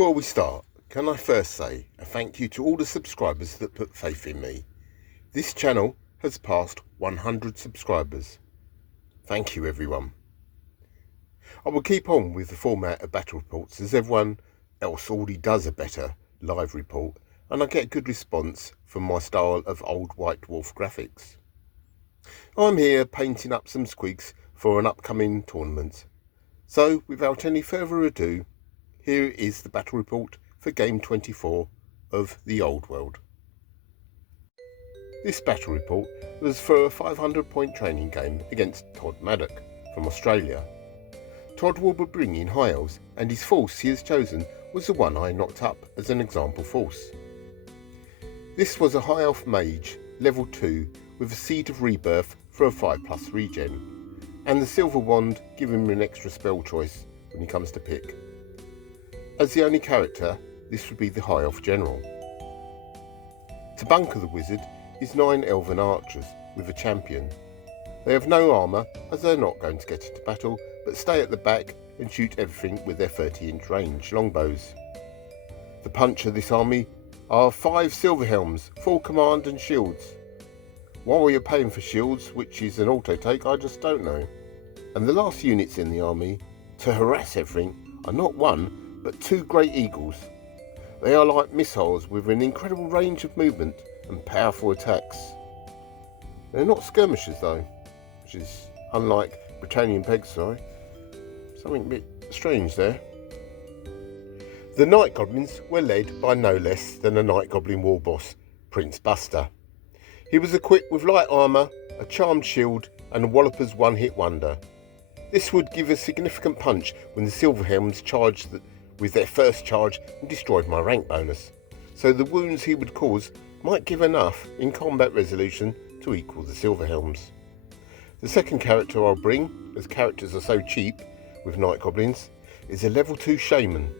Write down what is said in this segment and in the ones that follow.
Before we start, can I first say a thank you to all the subscribers that put faith in me. This channel has passed 100 subscribers. Thank you everyone. I will keep on with the format of battle reports as everyone else already does a better live report and I get good response from my style of old White Dwarf graphics. I'm here painting up some squigs for an upcoming tournament. So without any further ado, here is the battle report for Game 24 of the Old World. This battle report was for a 500-point training game against Todd Maddock from Australia. Todd will be bringing High Elves, and his force he has chosen was the one I knocked up as an example force. This was a High Elf Mage, level 2, with a Seed of Rebirth for a 5+ regen, and the Silver Wand giving him an extra spell choice when he comes to pick. As the only character, this would be the High Elf General. To bunker the wizard is 9 Elven Archers with a champion. They have no armour as they are not going to get into battle, but stay at the back and shoot everything with their 30-inch range longbows. The punch of this army are 5 Silver Helms, full command and shields. Why you're paying for shields, which is an auto take, I just don't know. And the last units in the army to harass everything are not 1 but 2 Great Eagles. They are like missiles with an incredible range of movement and powerful attacks. They're not skirmishers though, which is unlike Britannian Pegasi. Something a bit strange there. The Night Goblins were led by no less than a Night Goblin war boss, Prince Buster. He was equipped with light armour, a charmed shield and a Walloper's one-hit wonder. This would give a significant punch when the Silver Helms charged with their first charge and destroyed my rank bonus, so the wounds he would cause might give enough in combat resolution to equal the Silver Helms. The second character I'll bring, as characters are so cheap with Night Goblins, is a level 2 Shaman.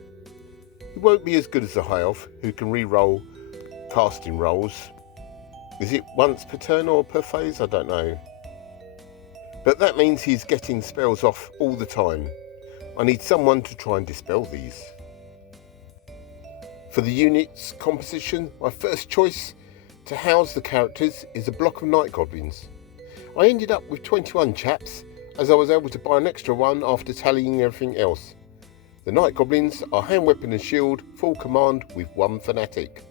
He won't be as good as the High Elf, who can re-roll casting rolls. Is it once per turn or per phase? I don't know. But that means he's getting spells off all the time. I need someone to try and dispel these. For the unit's composition, my first choice to house the characters is a block of Night Goblins. I ended up with 21 chaps, as I was able to buy an extra one after tallying everything else. The Night Goblins are hand weapon and shield, full command with 1 fanatic.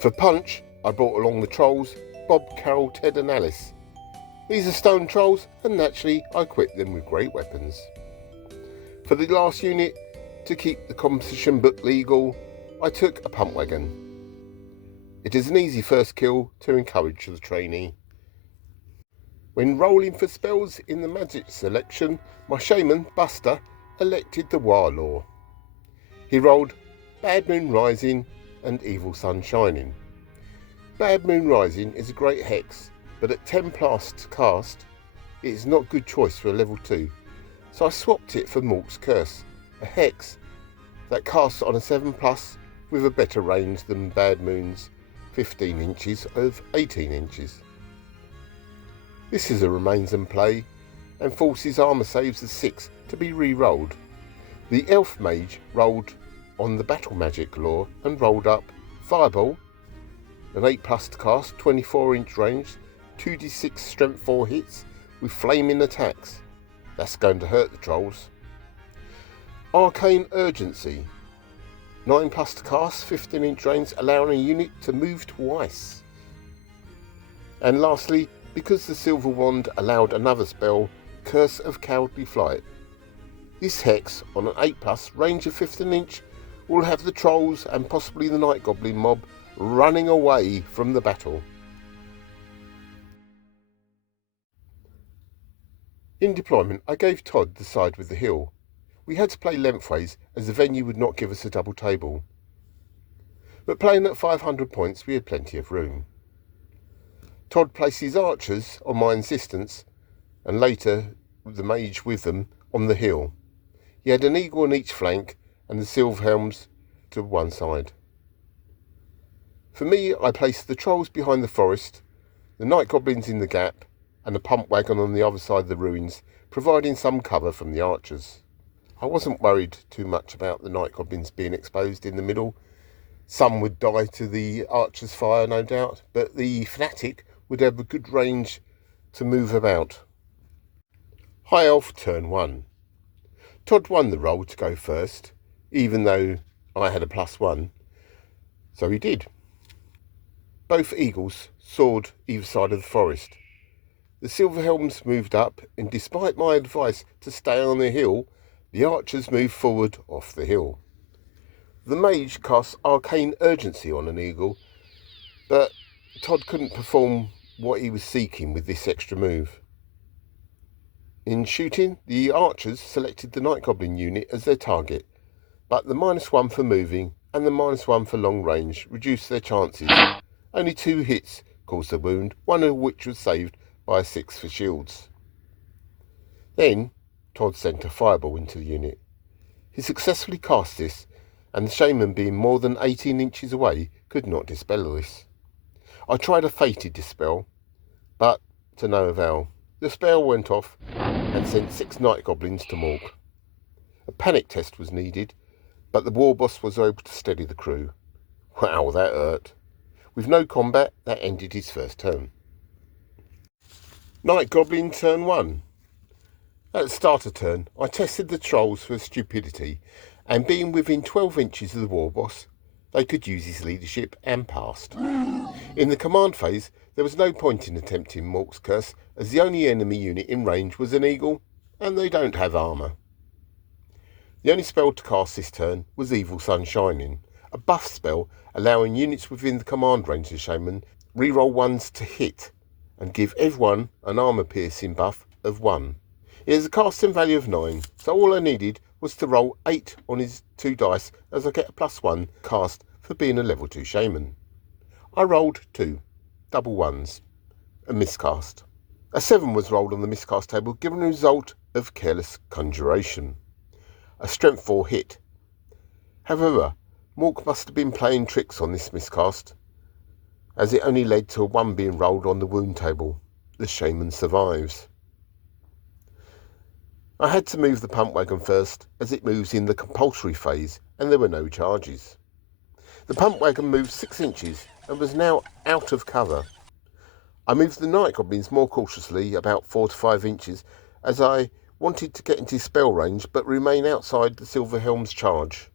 For punch, I brought along the trolls, Bob, Carol, Ted and Alice. These are stone trolls, and naturally I equipped them with great weapons. For the last unit, to keep the composition book legal, I took a pump wagon. It is an easy first kill to encourage the trainee. When rolling for spells in the magic selection, my shaman, Buster, elected the Warlord. He rolled Bad Moon Rising and Evil Sun Shining. Bad Moon Rising is a great hex, but at 10+ to cast, it is not a good choice for a level 2. So I swapped it for Mork's Curse, a hex that casts on a 7+ with a better range than Bad Moon's 15 inches of 18 inches. This is a remains and play and forces armour saves of 6 to be re-rolled. The Elf Mage rolled on the Battle Magic lore and rolled up Fireball, an 8+ to cast, 24-inch range, 2d6 strength 4 hits with flaming attacks. That's going to hurt the trolls. Arcane Urgency, 9+ to cast, 15-inch range, allowing a unit to move twice. And lastly, because the Silver Wand allowed another spell, Curse of Cowardly Flight. This hex on an 8+ range of 15-inch will have the trolls and possibly the Night Goblin mob running away from the battle. In deployment, I gave Todd the side with the hill. We had to play lengthways as the venue would not give us a double table. But playing at 500 points, we had plenty of room. Todd placed his archers on my insistence, and later the mage with them on the hill. He had an eagle on each flank and the Silver Helms to one side. For me, I placed the trolls behind the forest, the Night Goblins in the gap, and a pump wagon on the other side of the ruins, providing some cover from the archers. I wasn't worried too much about the Night Goblins being exposed in the middle. Some would die to the archer's fire, no doubt, but the fanatic would have a good range to move about. High Elf turn 1. Todd won the roll to go first, even though I had a +1, so he did. Both eagles soared either side of the forest. The Silverhelms moved up, and despite my advice to stay on the hill, the archers moved forward off the hill. The mage cast arcane urgency on an eagle, but Todd couldn't perform what he was seeking with this extra move. In shooting, the archers selected the Night Goblin unit as their target, but the -1 for moving and the -1 for long range reduced their chances. Only 2 hits caused a wound, one of which was saved by a 6 for shields. Then Todd sent a fireball into the unit. He successfully cast this, and the shaman, being more than 18 inches away, could not dispel this. I tried a fated dispel, but to no avail. The spell went off and sent 6 Night Goblins to Mork. A panic test was needed, but the war boss was able to steady the crew. Wow, that hurt. With no combat, that ended his first turn. Night Goblin turn 1. At the start of turn, I tested the trolls for stupidity, and being within 12 inches of the war boss, they could use his leadership and passed. In the command phase, there was no point in attempting Mork's curse, as the only enemy unit in range was an eagle, and they don't have armour. The only spell to cast this turn was Evil Sun Shining, a buff spell allowing units within the command range of the shaman reroll 1s to hit, and give everyone an armour piercing buff of 1. It has a casting value of 9, so all I needed was to roll 8 on his 2 dice, as I get a +1 cast for being a level 2 shaman. I rolled 2, double 1s, a miscast. A 7 was rolled on the miscast table, giving a result of Careless Conjuration, a strength 4 hit. However, Mork must have been playing tricks on this miscast, as it only led to a 1 being rolled on the wound table. The shaman survives. I had to move the pump wagon first, as it moves in the compulsory phase, and there were no charges. The pump wagon moved 6 inches and was now out of cover. I moved the Night Goblins more cautiously, about 4 to 5 inches, as I wanted to get into spell range but remain outside the Silverhelm's charge,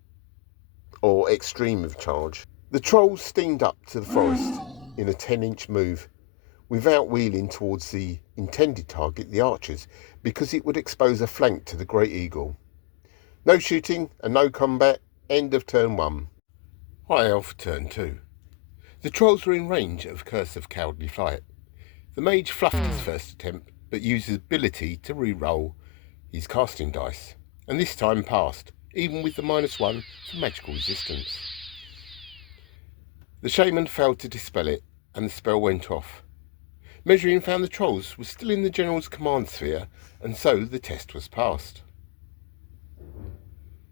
or extreme of charge. The trolls steamed up to the forest in a 10-inch move, without wheeling towards the intended target, the archers, because it would expose a flank to the Great Eagle. No shooting and no combat. End of turn 1. High Elf turn 2. The trolls were in range of Curse of Cowardly Flight. The mage fluffed his first attempt, but used his ability to re-roll his casting dice, and this time passed, even with the -1 for magical resistance. The shaman failed to dispel it, and the spell went off. Measuring found the trolls were still in the general's command sphere, and so the test was passed.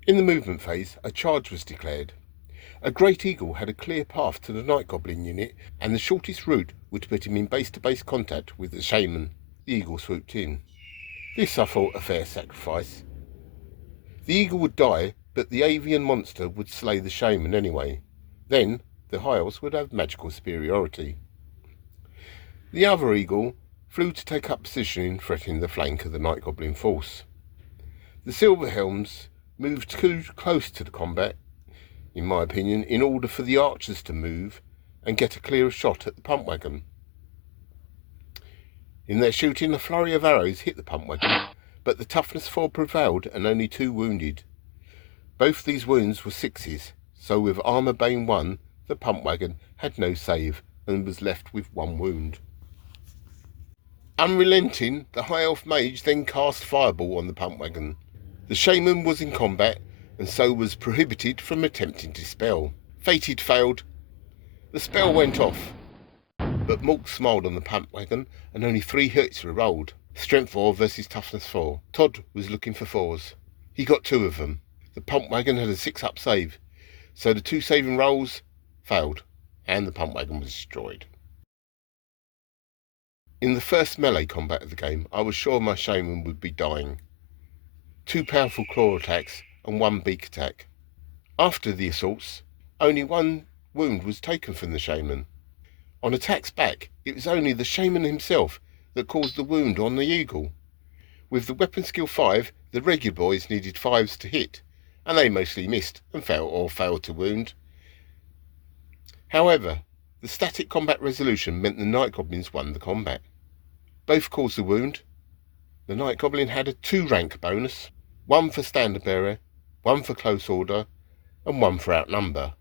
In the movement phase, a charge was declared. A Great Eagle had a clear path to the Night Goblin unit, and the shortest route would put him in base-to-base contact with the shaman. The Eagle swooped in. This I thought a fair sacrifice. The Eagle would die, but the avian monster would slay the shaman anyway. Then the High Elves would have magical superiority. The other Eagle flew to take up position, threatening the flank of the Night Goblin force. The Silverhelms moved too close to the combat, in my opinion, in order for the archers to move and get a clearer shot at the pump wagon. In their shooting, a flurry of arrows hit the pump wagon, but the toughness 4 prevailed and only 2 wounded. Both these wounds were 6s, so with armour bane 1, the pump wagon had no save and was left with 1 wound. Unrelenting, the High Elf mage then cast fireball on the pump wagon. The shaman was in combat, and so was prohibited from attempting to spell. Fated failed. The spell went off, but Mork smiled on the pump wagon, and only 3 hits were rolled. Strength 4 versus toughness 4. Todd was looking for 4s. He got 2 of them. The pump wagon had a 6-up save, so the 2 saving rolls failed, and the pump wagon was destroyed. In the first melee combat of the game, I was sure my shaman would be dying. 2 powerful claw attacks and 1 beak attack. After the assaults, only 1 wound was taken from the shaman. On attacks back, it was only the shaman himself that caused the wound on the eagle. With the weapon skill 5, the regular boys needed 5s to hit, and they mostly missed and failed to wound. However, the static combat resolution meant the Night Goblins won the combat. Both caused the wound. The Night Goblin had a 2 rank bonus, 1 for standard bearer, 1 for close order, and 1 for outnumber.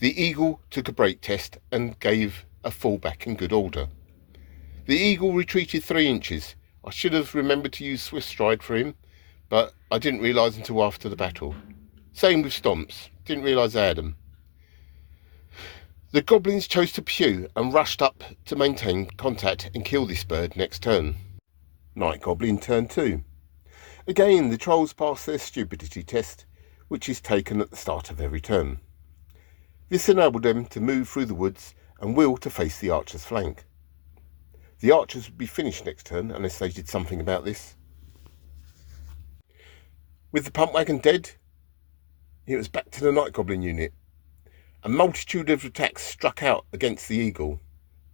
The eagle took a break test and gave a fallback in good order. The eagle retreated 3 inches. I should have remembered to use Swift Stride for him, but I didn't realise until after the battle. Same with Stomps, didn't realise I had them. The goblins chose to pursue and rushed up to maintain contact and kill this bird next turn. Night Goblin turn 2. Again, the trolls pass their stupidity test, which is taken at the start of every turn. This enabled them to move through the woods and wheel to face the archer's flank. The archers would be finished next turn unless they did something about this. With the pump wagon dead, it was back to the Night Goblin unit. A multitude of attacks struck out against the eagle.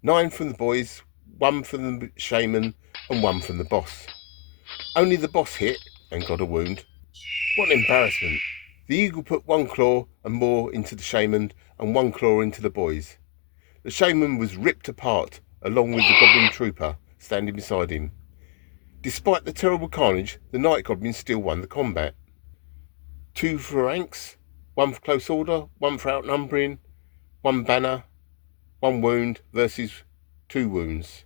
9 from the boys, 1 from the shaman, and 1 from the boss. Only the boss hit and got a wound. What an embarrassment. The eagle put 1 claw and more into the shaman and 1 claw into the boys. The shaman was ripped apart along with the goblin trooper standing beside him. Despite the terrible carnage, the Night Goblin still won the combat. 2 for ranks, 1 for close order, 1 for outnumbering, 1 banner, 1 wound versus 2 wounds.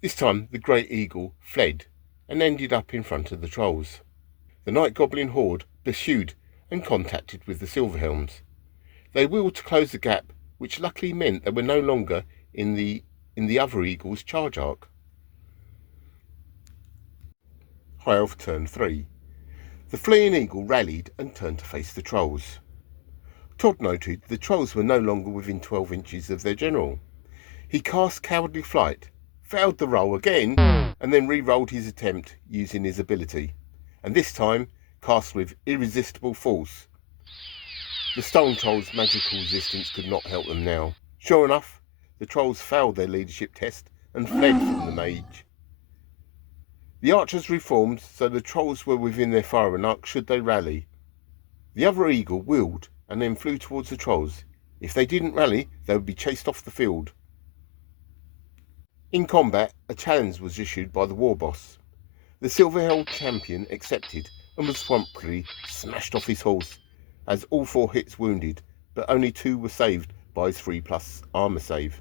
This time the Great Eagle fled and ended up in front of the trolls. The Night Goblin horde pursued and contacted with the Silverhelms. They wheeled to close the gap, which luckily meant they were no longer in the other eagle's charge arc. High Elf turn 3. The fleeing eagle rallied and turned to face the trolls. Todd noted the trolls were no longer within 12 inches of their general. He cast Cowardly Flight, failed the roll again, and then re-rolled his attempt using his ability, and this time cast with Irresistible Force. The stone trolls' magical resistance could not help them now. Sure enough, the trolls failed their leadership test and fled from the mage. The archers reformed so the trolls were within their firing arc should they rally. The other eagle wheeled and then flew towards the trolls. If they didn't rally, they would be chased off the field. In combat, a challenge was issued by the war boss. The Silverhelm champion accepted and was promptly smashed off his horse, as all 4 hits wounded, but only 2 were saved by his 3+ armour save.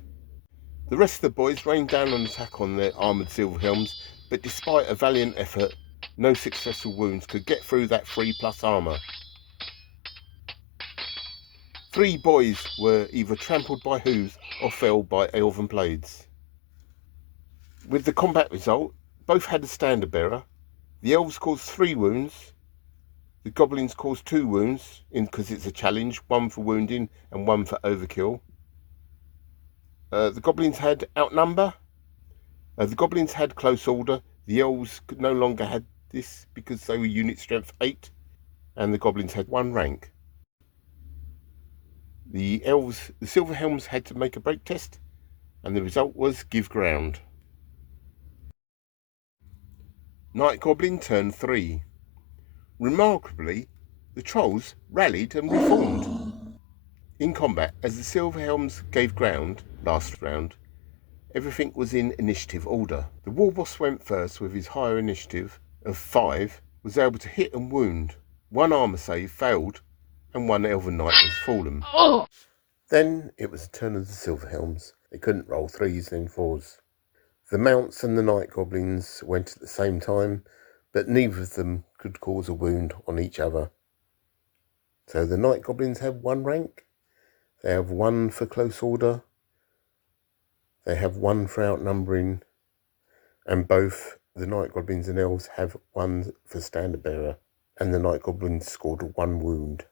The rest of the boys rained down an attack on their armoured Silverhelms, but despite a valiant effort, no successful wounds could get through that 3+ armour. 3 boys were either trampled by hooves or felled by elven blades. With the combat result, both had a standard bearer. The elves caused 3 wounds. The goblins caused 2 wounds, because it's a challenge, 1 for wounding and 1 for overkill. The goblins had outnumber. The goblins had close order. The elves no longer had this because they were unit strength 8, and the goblins had 1 rank. The Silverhelms had to make a break test, and the result was give ground. Night Goblin turn 3. Remarkably, the trolls rallied and reformed. In combat, as the Silverhelms gave ground last round, everything was in initiative order. The war boss went first with his higher initiative of 5, was able to hit and wound. 1 armour save failed, and 1 elven knight was fallen. Then it was the turn of the Silverhelms. They couldn't roll 3s and 4s. The mounts and the Night Goblins went at the same time, but neither of them could cause a wound on each other. So the Night Goblins have 1 rank. They have 1 for close order. They have 1 for outnumbering. And both the Night Goblins and elves have 1 for standard bearer. And the Night Goblins scored 1 wound.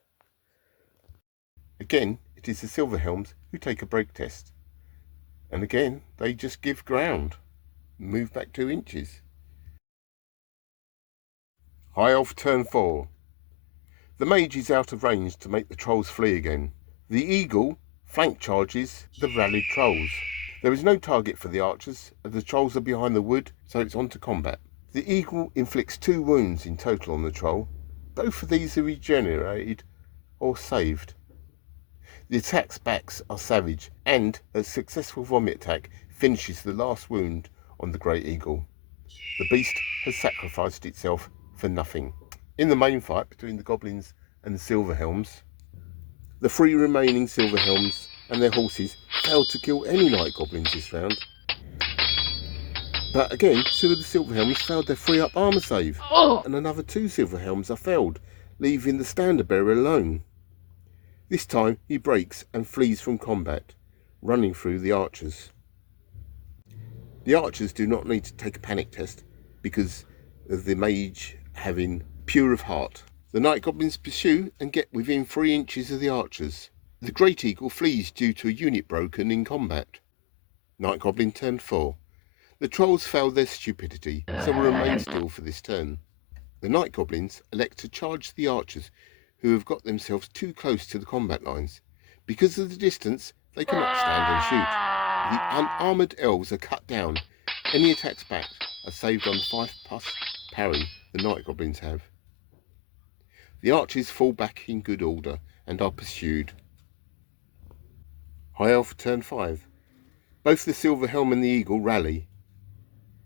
Again, it is the Silverhelms who take a break test. And again, they just give ground. Move back 2 inches. High Elf turn 4. The mage is out of range to make the trolls flee again. The eagle flank charges the rallied trolls. There is no target for the archers, as the trolls are behind the wood, so it's on to combat. The eagle inflicts 2 wounds in total on the troll. Both of these are regenerated or saved. The attack's backs are savage, and a successful vomit attack finishes the last wound on the great eagle. The beast has sacrificed itself for nothing. In the main fight between the goblins and the silver helms, the 3 remaining silver helms and their horses failed to kill any night goblins this round. But again, 2 of the silver helms failed their 3-up armour save, and another 2 silver helms are failed, leaving the standard bearer alone. This time he breaks and flees from combat, running through the archers. The archers do not need to take a panic test because of the mage having pure of heart. The night goblins pursue and get within 3 inches of the archers. The great eagle flees due to a unit broken in combat. Night goblin turn 4. The trolls failed their stupidity, so will remain still for this turn. The night goblins elect to charge the archers, who have got themselves too close to the combat lines. Because of the distance, they cannot stand and shoot. The unarmoured elves are cut down. Any attacks back are saved on the 5+ parry the night goblins have. The archers fall back in good order and are pursued. High Elf turn 5. Both the silver helm and the eagle rally,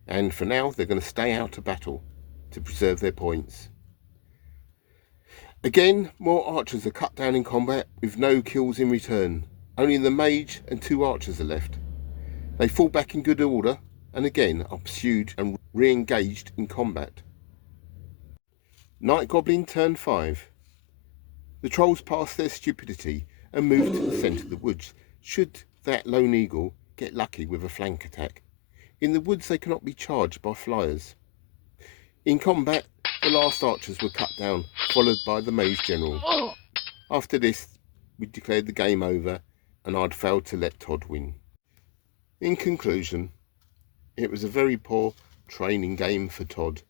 and for now they're going to stay out of battle to preserve their points. Again, more archers are cut down in combat with no kills in return. Only the mage and 2 archers are left. They fall back in good order and again are pursued and re-engaged in combat. Night Goblin turn 5. The trolls pass their stupidity and move to the centre of the woods, should that lone eagle get lucky with a flank attack. In the woods they cannot be charged by flyers. In combat, the last archers were cut down, followed by the mage general. After this, we declared the game over, and I'd failed to let Todd win. In conclusion, it was a very poor training game for Todd.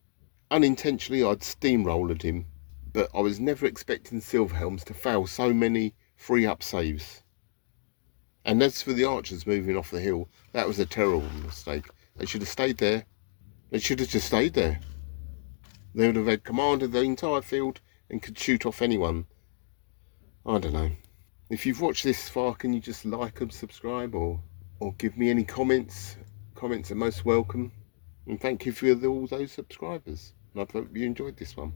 Unintentionally, I'd steamrolled him, but I was never expecting Silverhelms to fail so many 3-up saves. And as for the archers moving off the hill, that was a terrible mistake. They should have stayed there. They should have just stayed there. They would have had command of the entire field and could shoot off anyone. I don't know. If you've watched this far, can you just like and subscribe or give me any comments? Comments are most welcome. And thank you for all those subscribers. And I hope you enjoyed this one.